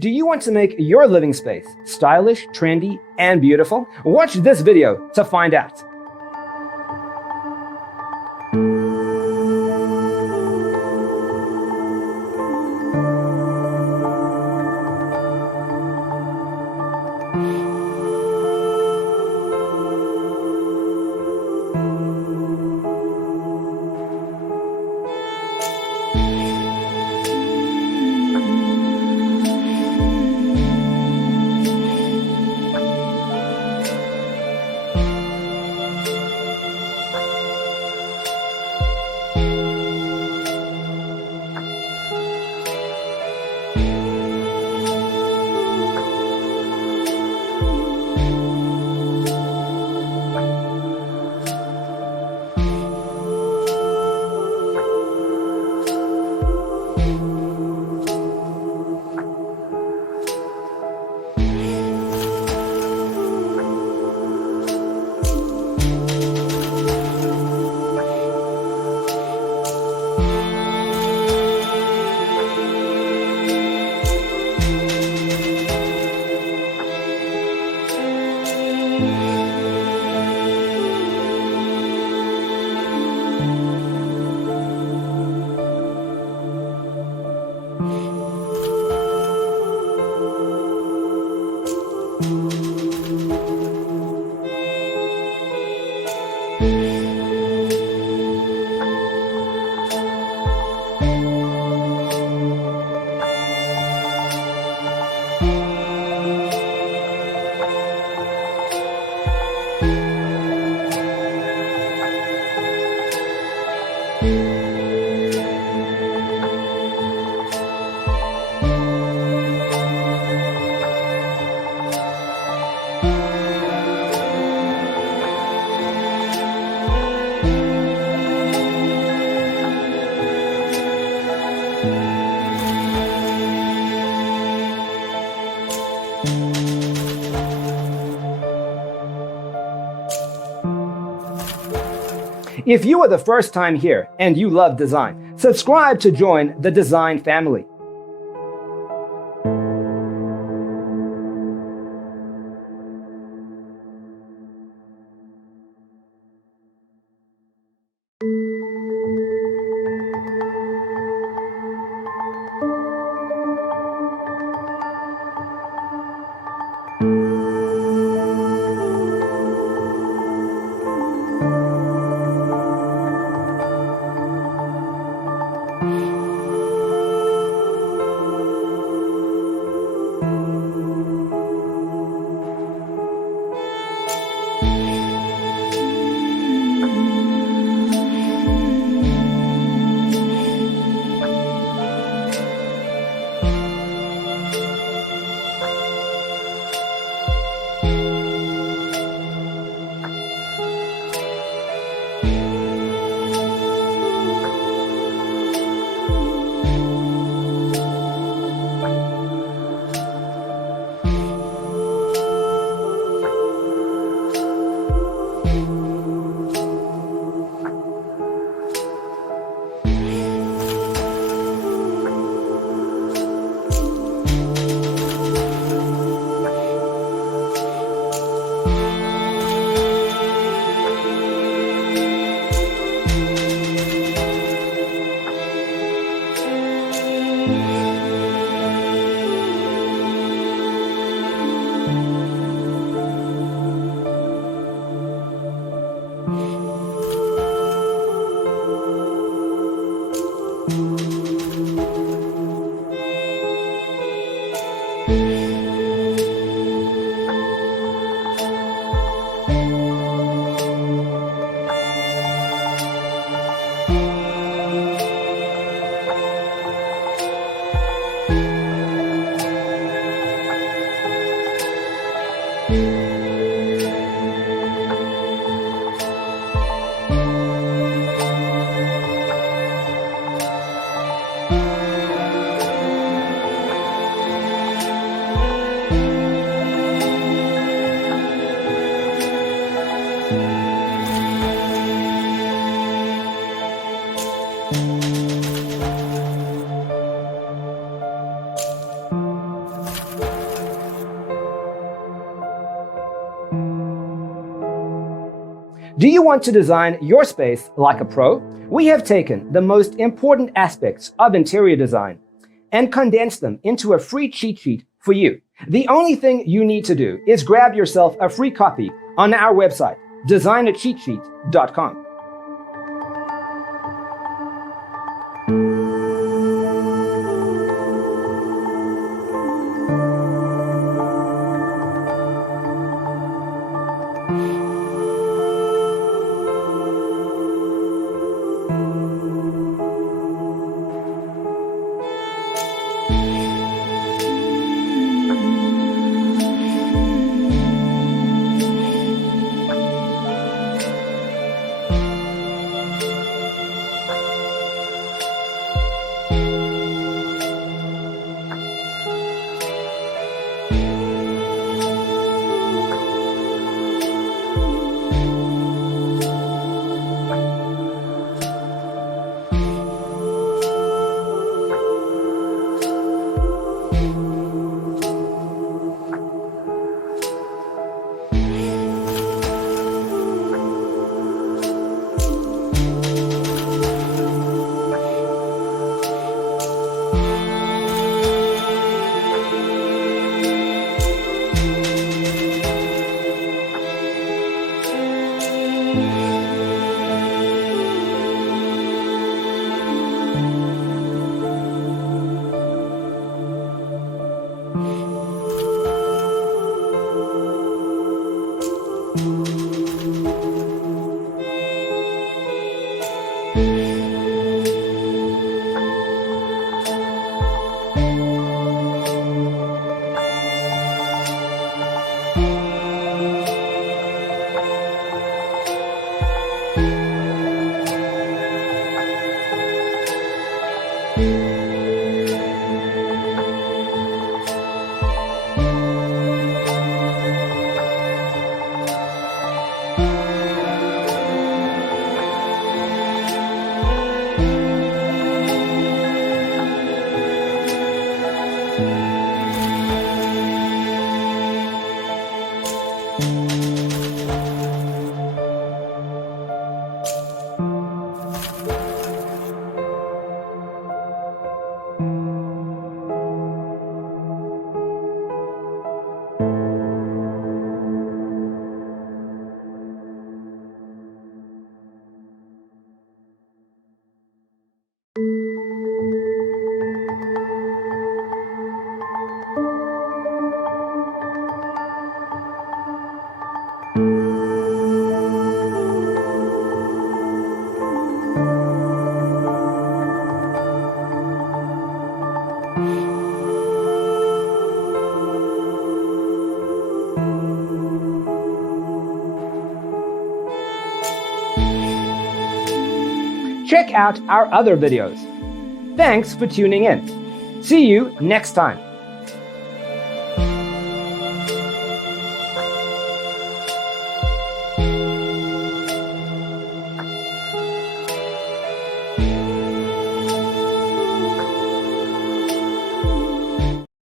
Do you want to make your living space stylish, trendy, and beautiful? Watch this video to find out. If you are the first time here and you love design, subscribe to join the design family. Do you want to design your space like a pro? We have taken the most important aspects of interior design and condensed them into a free cheat sheet for you. The only thing you need to do is grab yourself a free copy on our website, designercheatsheet.com. Check out our other videos. Thanks for tuning in. See you next time.